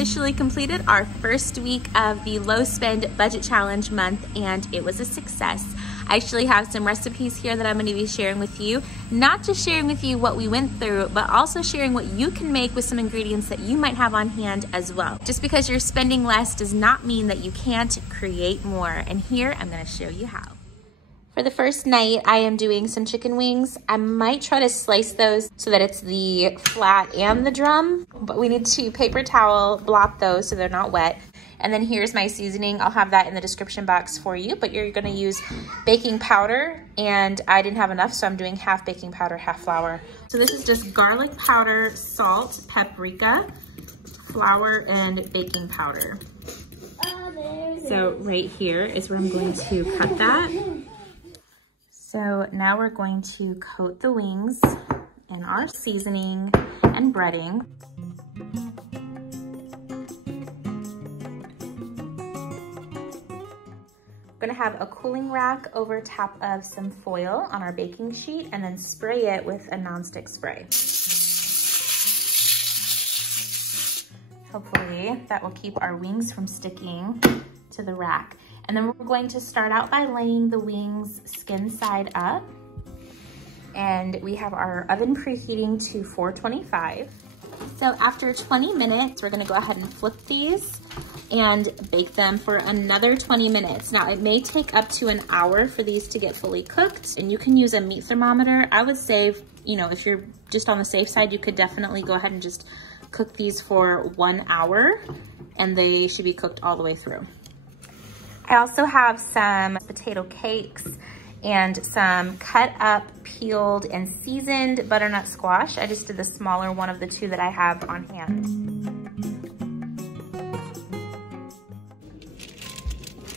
officially completed our first week of the low spend budget challenge month, and it was a success. I actually have some recipes here that I'm going to be sharing with you, not just sharing with you what we went through, but also sharing what you can make with some ingredients that you might have on hand as well. Just because you're spending less does not mean that you can't create more, and here I'm going to show you how. For the first night, I am doing some chicken wings. I might try to slice those so that it's the flat and the drum, but we need to paper towel blot those so they're not wet. And then here's my seasoning. I'll have that in the description box for you, but you're gonna use baking powder, and I didn't have enough, so I'm doing half baking powder, half flour. So this is just garlic powder, salt, paprika, flour, and baking powder. So right here is where I'm going to cut that. So now we're going to coat the wings in our seasoning and breading. We're gonna have a cooling rack over top of some foil on our baking sheet and then spray it with a nonstick spray. Hopefully that will keep our wings from sticking to the rack. And then we're going to start out by laying the wings skin side up. And we have our oven preheating to 425. So after 20 minutes, we're gonna go ahead and flip these and bake them for another 20 minutes. Now it may take up to an hour for these to get fully cooked, and you can use a meat thermometer. I would say, you know, if you're just on the safe side, you could definitely go ahead and just cook these for 1 hour, and they should be cooked all the way through. I also have some potato cakes and some cut up, peeled, and seasoned butternut squash. I just did the smaller one of the two that I have on hand.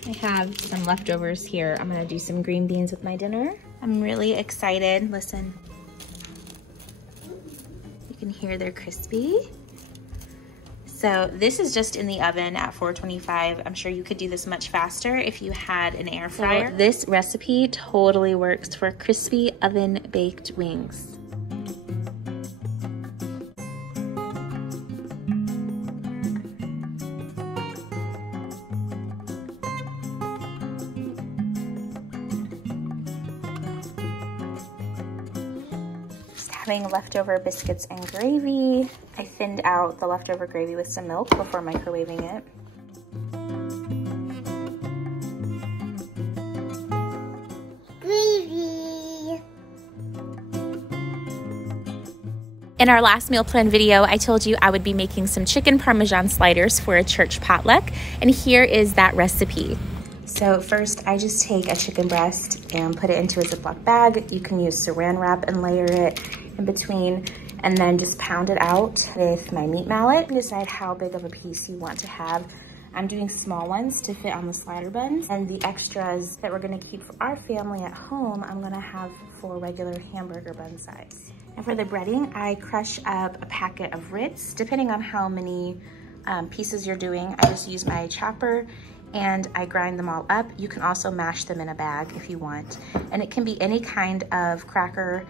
I have some leftovers here. I'm gonna do some green beans with my dinner. I'm really excited. Listen. You can hear they're crispy. So this is just in the oven at 425. I'm sure you could do this much faster if you had an air fryer. So this recipe totally works for crispy oven baked wings. Having leftover biscuits and gravy. I thinned out the leftover gravy with some milk before microwaving it. Gravy. In our last meal plan video, I told you I would be making some chicken Parmesan sliders for a church potluck, and here is that recipe. So first, I just take a chicken breast and put it into a Ziploc bag. You can use saran wrap and layer it in between, and then just pound it out with my meat mallet. Decide how big of a piece you want to have. I'm doing small ones to fit on the slider buns, and the extras that we're gonna keep for our family at home, I'm gonna have for regular hamburger bun size. And for the breading, I crush up a packet of Ritz. Depending on how many pieces you're doing, I just use my chopper and I grind them all up. You can also mash them in a bag if you want. And it can be any kind of cracker,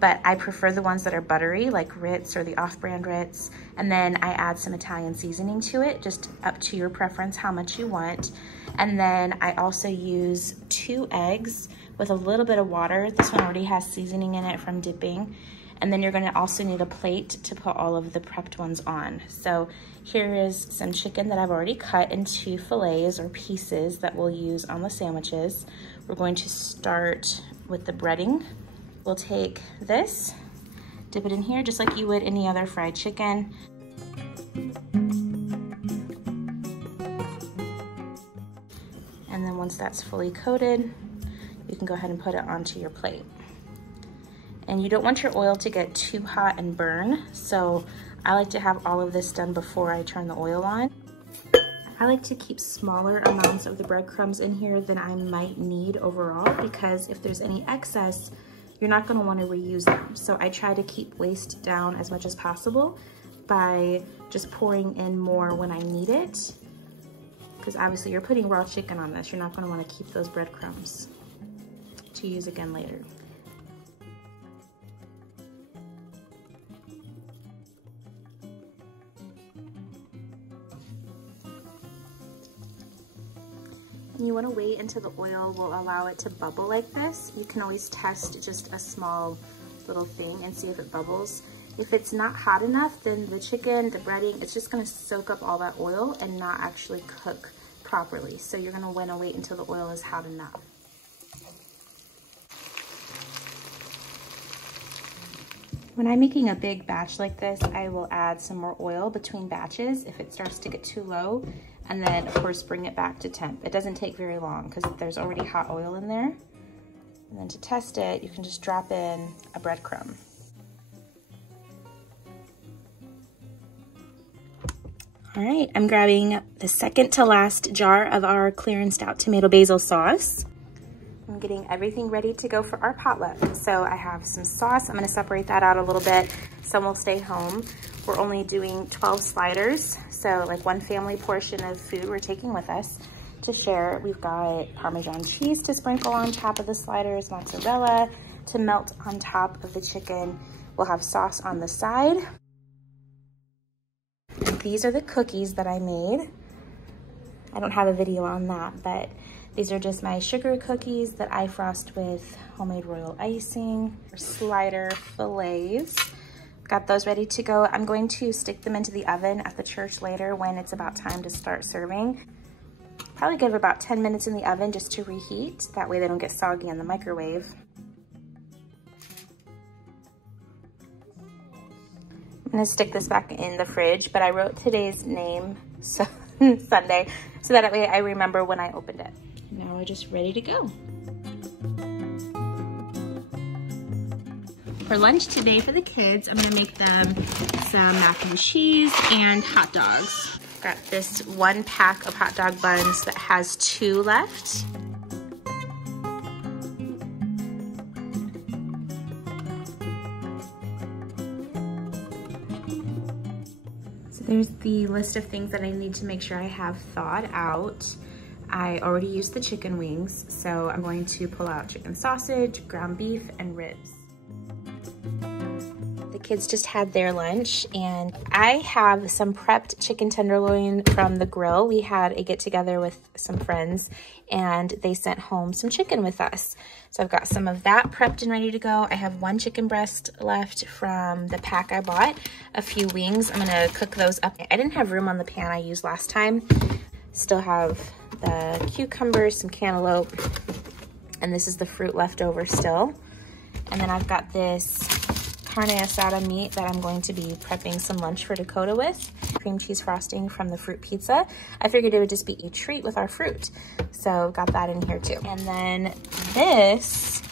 but I prefer the ones that are buttery, like Ritz or the off-brand Ritz. And then I add some Italian seasoning to it, just up to your preference, how much you want. And then I also use 2 eggs with a little bit of water. This one already has seasoning in it from dipping. And then you're gonna also need a plate to put all of the prepped ones on. So here is some chicken that I've already cut into fillets or pieces that we'll use on the sandwiches. We're going to start with the breading. We'll take this, dip it in here just like you would any other fried chicken. And then once that's fully coated, you can go ahead and put it onto your plate. And you don't want your oil to get too hot and burn, so I like to have all of this done before I turn the oil on. I like to keep smaller amounts of the breadcrumbs in here than I might need overall, because if there's any excess, you're not gonna wanna reuse them. So I try to keep waste down as much as possible by just pouring in more when I need it. Because obviously you're putting raw chicken on this. You're not gonna wanna keep those breadcrumbs to use again later. And you want to wait until the oil will allow it to bubble like this. You can always test just a small little thing and see if it bubbles. If it's not hot enough, then the chicken, the breading, it's just gonna soak up all that oil and not actually cook properly. So you're gonna wanna wait until the oil is hot enough. When I'm making a big batch like this, I will add some more oil between batches if it starts to get too low, and then of course bring it back to temp. It doesn't take very long because there's already hot oil in there. And then to test it, you can just drop in a breadcrumb. All right, I'm grabbing the second to last jar of our clearanced out tomato basil sauce. I'm getting everything ready to go for our potluck. So I have some sauce. I'm gonna separate that out a little bit. Some will stay home. We're only doing 12 sliders. So like one family portion of food we're taking with us to share. We've got Parmesan cheese to sprinkle on top of the sliders, mozzarella to melt on top of the chicken. We'll have sauce on the side. These are the cookies that I made. I don't have a video on that, but these are just my sugar cookies that I frost with homemade royal icing. Slider fillets. Got those ready to go. I'm going to stick them into the oven at the church later when it's about time to start serving. Probably give about 10 minutes in the oven just to reheat. That way they don't get soggy in the microwave. I'm gonna stick this back in the fridge, but I wrote today's name, so Sunday, so that way I remember when I opened it. Now we're just ready to go. For lunch today for the kids, I'm gonna make them some mac and cheese and hot dogs. Got this 1 pack of hot dog buns that has 2 left. There's the list of things that I need to make sure I have thawed out. I already used the chicken wings, so I'm going to pull out chicken sausage, ground beef, and ribs. The kids just had their lunch, and I have some prepped chicken tenderloin from the grill. We had a get-together with some friends, and they sent home some chicken with us. So I've got some of that prepped and ready to go. I have 1 chicken breast left from the pack I bought, a few wings. I'm gonna cook those up. I didn't have room on the pan I used last time. Still have the cucumbers, some cantaloupe, and this is the fruit left over still. And then I've got this carne asada meat that I'm going to be prepping some lunch for Dakota with. Cream cheese frosting from the fruit pizza. I figured it would just be a treat with our fruit. So got that in here too. And then this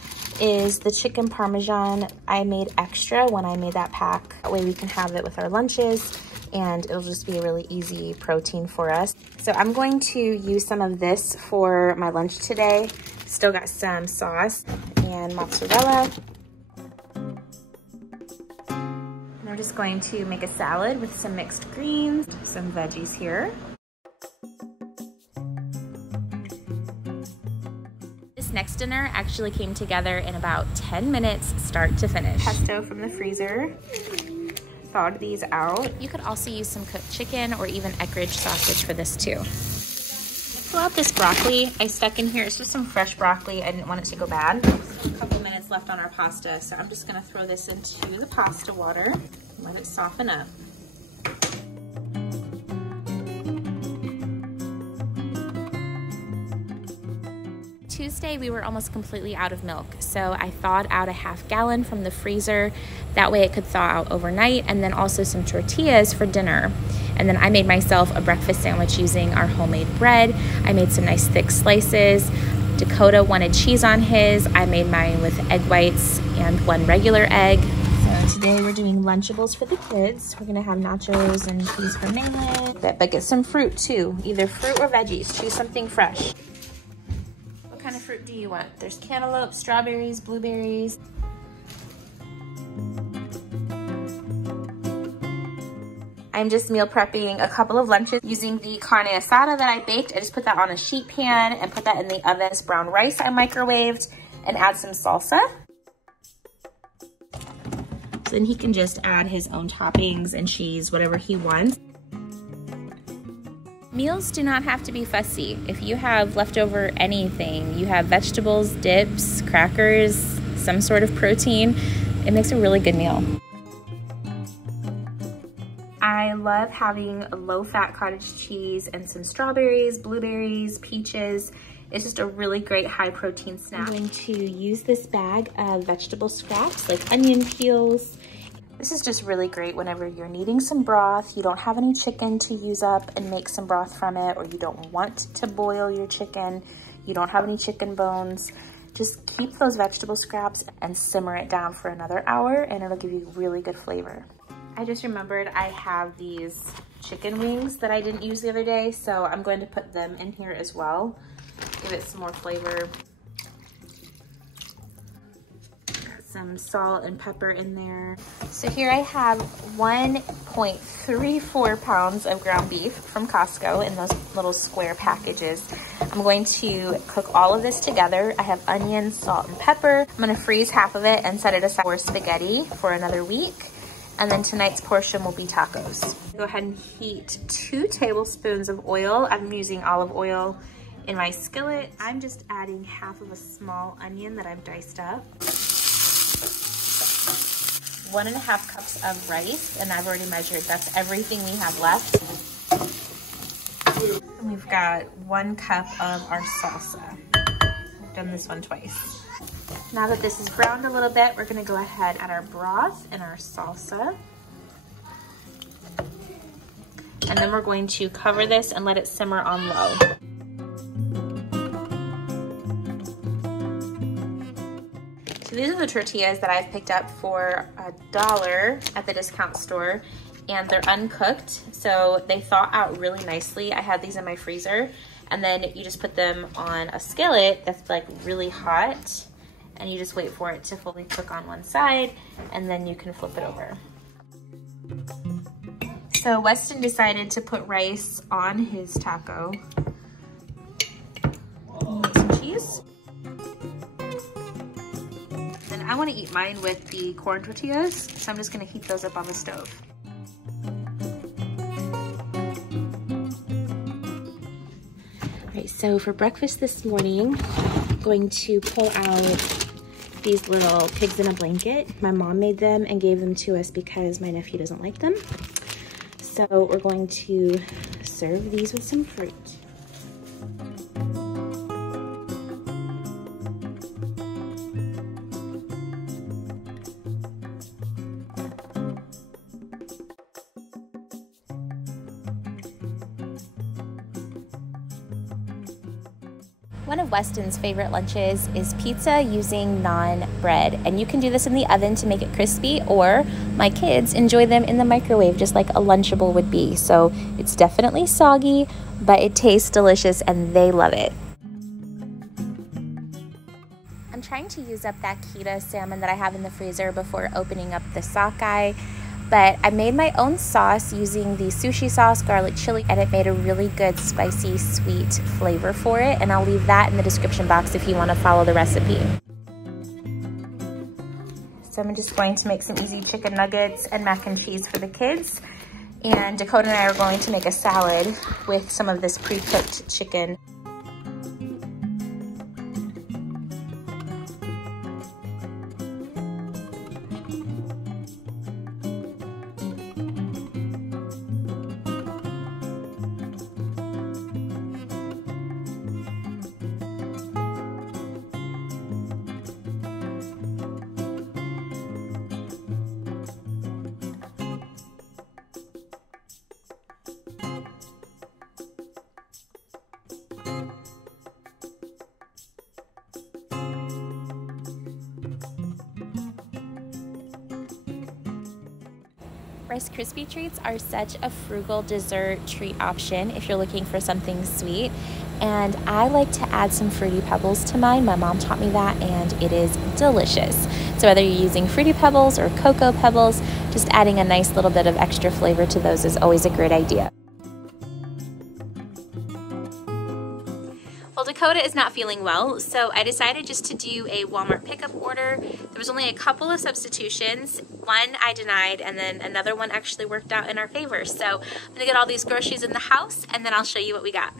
is the chicken parmesan. I made extra when I made that pack. That way we can have it with our lunches, and it'll just be a really easy protein for us. So I'm going to use some of this for my lunch today. Still got some sauce and mozzarella. I'm just going to make a salad with some mixed greens, some veggies here. This next dinner actually came together in about 10 minutes, start to finish. Pesto from the freezer. Thawed these out. You could also use some cooked chicken or even Eckrich sausage for this too. Pull out this broccoli I stuck in here. It's just some fresh broccoli. I didn't want it to go bad. A couple minutes left on our pasta, so I'm just gonna throw this into the pasta water. Let it soften up. Tuesday, we were almost completely out of milk, so I thawed out a ½ gallon from the freezer. That way it could thaw out overnight, and then also some tortillas for dinner. And then I made myself a breakfast sandwich using our homemade bread. I made some nice thick slices. Dakota wanted cheese on his. I made mine with egg whites and 1 regular egg. So today we're doing Lunchables for the kids. We're gonna have nachos and cheese for mainland, but get some fruit too, either fruit or veggies. Choose something fresh. What kind of fruit do you want? There's cantaloupe, strawberries, blueberries. I'm just meal prepping a couple of lunches using the carne asada that I baked. I just put that on a sheet pan and put that in the oven. This brown rice I microwaved, and add some salsa. So then he can just add his own toppings and cheese, whatever he wants. Meals do not have to be fussy. If you have leftover anything, you have vegetables, dips, crackers, some sort of protein, it makes a really good meal. I love having a low-fat cottage cheese and some strawberries, blueberries, peaches. It's just a really great high-protein snack. I'm going to use this bag of vegetable scraps like onion peels. This is just really great whenever you're needing some broth, you don't have any chicken to use up and make some broth from it, or you don't want to boil your chicken, you don't have any chicken bones. Just keep those vegetable scraps and simmer it down for another hour and it'll give you really good flavor. I just remembered I have these chicken wings that I didn't use the other day, so I'm going to put them in here as well. Give it some more flavor. Some salt and pepper in there. So here I have 1.34 pounds of ground beef from Costco in those little square packages. I'm going to cook all of this together. I have onions, salt, and pepper. I'm gonna freeze half of it and set it aside for spaghetti for another week. And then tonight's portion will be tacos. Go ahead and heat 2 tablespoons of oil. I'm using olive oil in my skillet. I'm just adding half of a small onion that I've diced up. 1.5 cups of rice, and I've already measured. That's everything we have left. And we've got 1 cup of our salsa. I've done this one twice. Now that this is browned a little bit, we're gonna go ahead and add our broth and our salsa. And then we're going to cover this and let it simmer on low. So these are the tortillas that I've picked up for $1 at the discount store, and they're uncooked, so they thaw out really nicely. I had these in my freezer, and then you just put them on a skillet that's like really hot, and you just wait for it to fully cook on one side, and then you can flip it over. So Weston decided to put rice on his taco. Some cheese. I want to eat mine with the corn tortillas, so I'm just going to heat those up on the stove. All right, so for breakfast this morning, I'm going to pull out these little pigs in a blanket. My mom made them and gave them to us because my nephew doesn't like them. So we're going to serve these with some fruit. One of Weston's favorite lunches is pizza using naan bread, and you can do this in the oven to make it crispy, or my kids enjoy them in the microwave just like a Lunchable would be. So it's definitely soggy, but it tastes delicious and they love it. I'm trying to use up that Kita salmon that I have in the freezer before opening up the sockeye. But I made my own sauce using the sushi sauce, garlic chili, and it made a really good spicy sweet flavor for it. And I'll leave that in the description box if you want to follow the recipe. So I'm just going to make some easy chicken nuggets and mac and cheese for the kids. And Dakota and I are going to make a salad with some of this pre-cooked chicken. Rice Krispie treats are such a frugal dessert treat option if you're looking for something sweet. And I like to add some Fruity Pebbles to mine. My mom taught me that and it is delicious. So whether you're using Fruity Pebbles or Cocoa Pebbles, just adding a nice little bit of extra flavor to those is always a great idea. Well, Well, Dakota is not feeling well, so I decided just to do a Walmart pickup order. There was only a couple of substitutions. One I denied, and then another one actually worked out in our favor. So I'm gonna get all these groceries in the house, and then I'll show you what we got.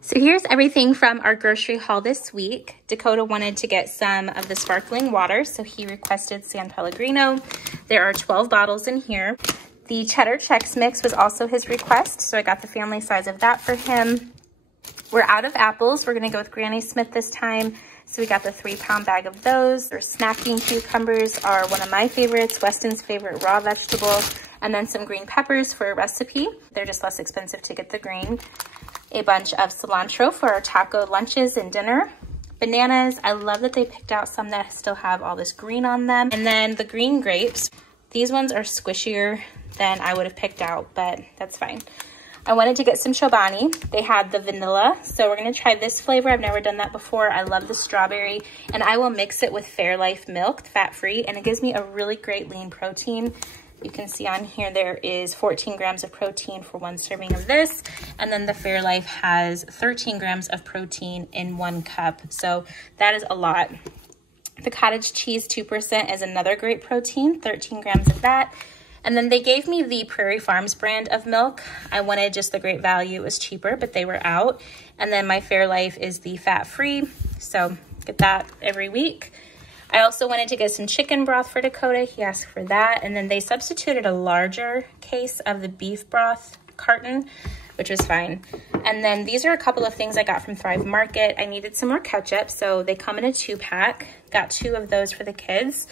So here's everything from our grocery haul this week. Dakota wanted to get some of the sparkling water, so he requested San Pellegrino. There are 12 bottles in here. The cheddar Chex mix was also his request, so I got the family size of that for him. We're out of apples. We're gonna go with Granny Smith this time, so we got the 3-pound bag of those. Our snacking cucumbers are one of my favorites, Weston's favorite raw vegetable, and then some green peppers for a recipe. They're just less expensive to get the green. A bunch of cilantro for our taco lunches and dinner. Bananas, I love that they picked out some that still have all this green on them. And then the green grapes. These ones are squishier than I would have picked out, but that's fine. I wanted to get some Chobani. They had the vanilla, so we're gonna try this flavor. I've never done that before. I love the strawberry, and I will mix it with Fairlife milk, fat-free, and it gives me a really great lean protein. You can see on here there is 14 grams of protein for 1 serving of this, and then the Fairlife has 13 grams of protein in 1 cup, so that is a lot. The cottage cheese 2% is another great protein, 13 grams of that. And then they gave me the Prairie Farms brand of milk. I wanted just the great value. It was cheaper, but they were out. And then my Fairlife is the fat-free, so get that every week. I also wanted to get some chicken broth for Dakota. He asked for that. And then they substituted a larger case of the beef broth carton, which was fine. And then these are a couple of things I got from Thrive Market. I needed some more ketchup, so they come in a 2-pack. Got 2 of those for the kids.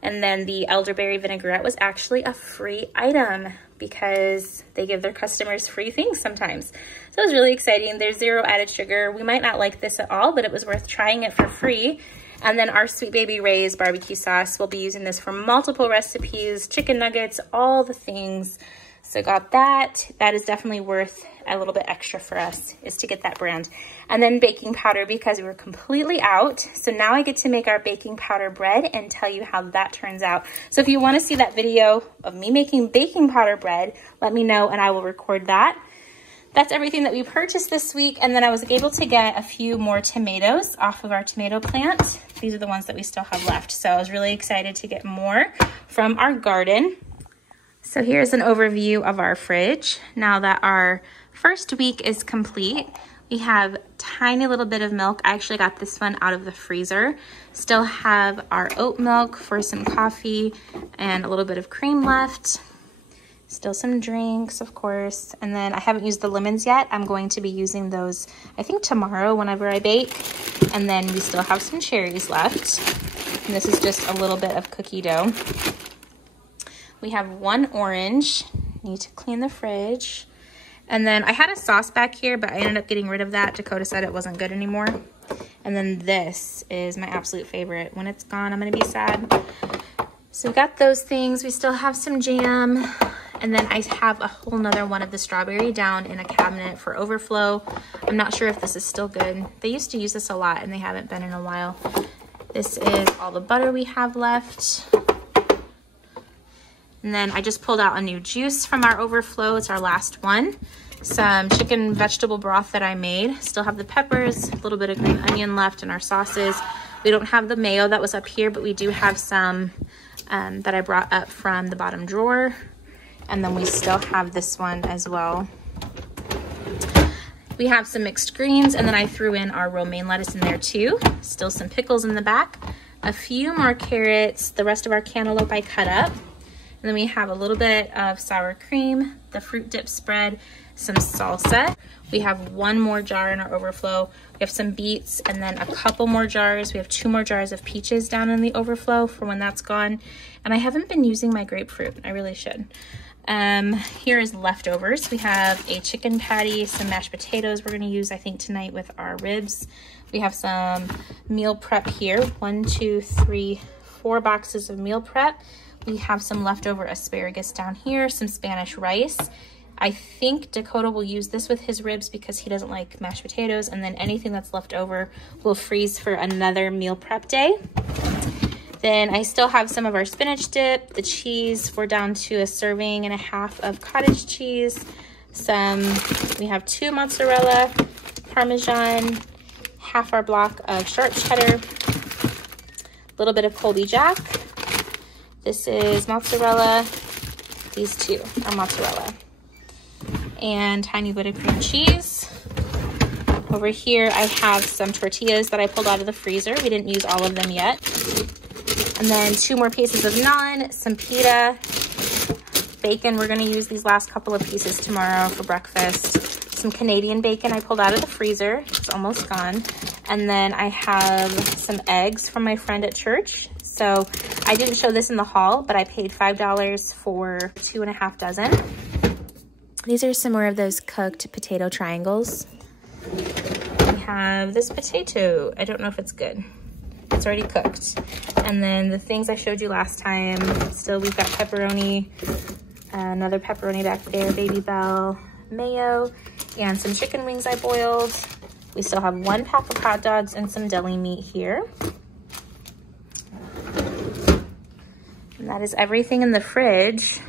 And then the elderberry vinaigrette was actually a free item because they give their customers free things sometimes. So it was really exciting. There's 0 added sugar. We might not like this at all, but it was worth trying it for free. And then our Sweet Baby Ray's barbecue sauce, we'll be using this for multiple recipes, chicken nuggets, all the things. So got that. That is definitely worth a little bit extra for us, is to get that brand. And then baking powder, because we were completely out. So now I get to make our baking powder bread and tell you how that turns out. So if you want to see that video of me making baking powder bread, let me know and I will record that. That's everything that we purchased this week. And then I was able to get a few more tomatoes off of our tomato plant. These are the ones that we still have left. So I was really excited to get more from our garden. So here's an overview of our fridge. Now that our first week is complete, we have a tiny little bit of milk. I actually got this one out of the freezer. Still have our oat milk for some coffee and a little bit of cream left. Still some drinks, of course. And then I haven't used the lemons yet. I'm going to be using those, I think, tomorrow whenever I bake. And then we still have some cherries left. And this is just a little bit of cookie dough. We have 1 orange. Need to clean the fridge. And then I had a sauce back here, but I ended up getting rid of that. Dakota said it wasn't good anymore. And then this is my absolute favorite. When it's gone, I'm gonna be sad. So we got those things. We still have some jam. And then I have a whole nother one of the strawberry down in a cabinet for overflow. I'm not sure if this is still good. They used to use this a lot and they haven't been in a while. This is all the butter we have left. And then I just pulled out a new juice from our overflow. It's our last one. Some chicken vegetable broth that I made. Still have the peppers, a little bit of green onion left in our sauces. We don't have the mayo that was up here, but we do have some that I brought up from the bottom drawer. And then we still have this one as well. We have some mixed greens, and then I threw in our romaine lettuce in there too. Still some pickles in the back. A few more carrots. The rest of our cantaloupe I cut up. And then we have a little bit of sour cream, the fruit dip spread, some salsa. We have 1 more jar in our overflow. We have some beets and then a couple more jars. We have 2 more jars of peaches down in the overflow for when that's gone. And I haven't been using my grapefruit. I really should. Here is leftovers. We have a chicken patty, some mashed potatoes we're going to use, I think, tonight with our ribs. We have some meal prep here. 1, 2, 3, 4 boxes of meal prep. We have some leftover asparagus down here, some Spanish rice. I think Dakota will use this with his ribs because he doesn't like mashed potatoes, and then anything that's left over will freeze for another meal prep day. Then I still have some of our spinach dip, the cheese. We're down to a serving and a half of cottage cheese. We have 2 mozzarella, Parmesan, half our block of sharp cheddar, a little bit of Colby Jack. This is mozzarella. These 2 are mozzarella. And tiny bit of cream cheese. Over here, I have some tortillas that I pulled out of the freezer. We didn't use all of them yet. And then 2 more pieces of naan, some pita, bacon. We're gonna use these last couple of pieces tomorrow for breakfast. Some Canadian bacon I pulled out of the freezer. It's almost gone. And then I have some eggs from my friend at church. So I didn't show this in the haul, but I paid $5 for 2.5 dozen. These are some more of those cooked potato triangles. We have this potato. I don't know if it's good. It's already cooked. And then the things I showed you last time, still we've got pepperoni, another pepperoni back there, Baby Bell, mayo, and some chicken wings I boiled. We still have 1 pack of hot dogs and some deli meat here. And that is everything in the fridge.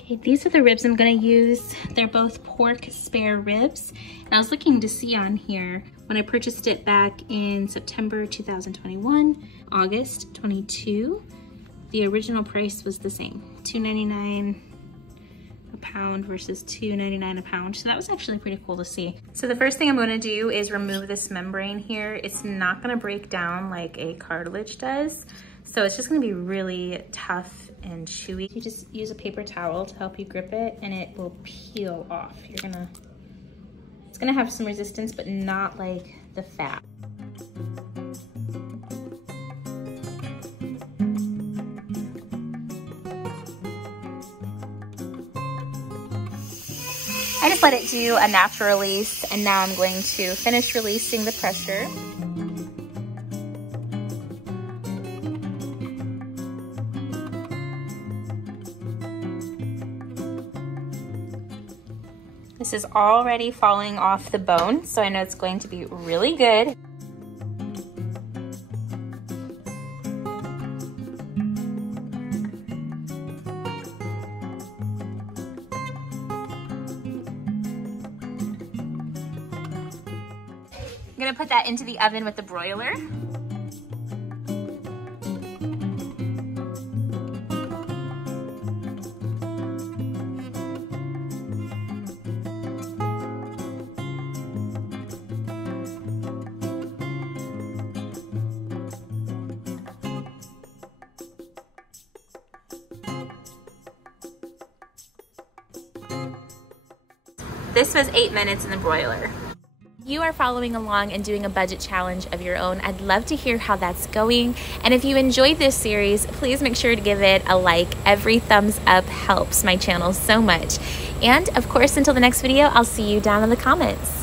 Okay, these are the ribs I'm gonna use. They're both pork spare ribs. And I was looking to see on here, when I purchased it back in September 2021, August 22, the original price was the same, $2.99 a pound versus $2.99 a pound. So that was actually pretty cool to see. So the first thing I'm gonna do is remove this membrane here. It's not gonna break down like a cartilage does. So it's just gonna be really tough and chewy. You just use a paper towel to help you grip it and it will peel off. It's gonna have some resistance, but not like the fat. I just let it do a natural release, and now I'm going to finish releasing the pressure. This is already falling off the bone, so I know it's going to be really good. I'm gonna put that into the oven with the broiler. This was 8 minutes in the broiler. You are following along and doing a budget challenge of your own. I'd love to hear how that's going. And if you enjoyed this series, please make sure to give it a like. Every thumbs up helps my channel so much. And of course, until the next video, I'll see you down in the comments.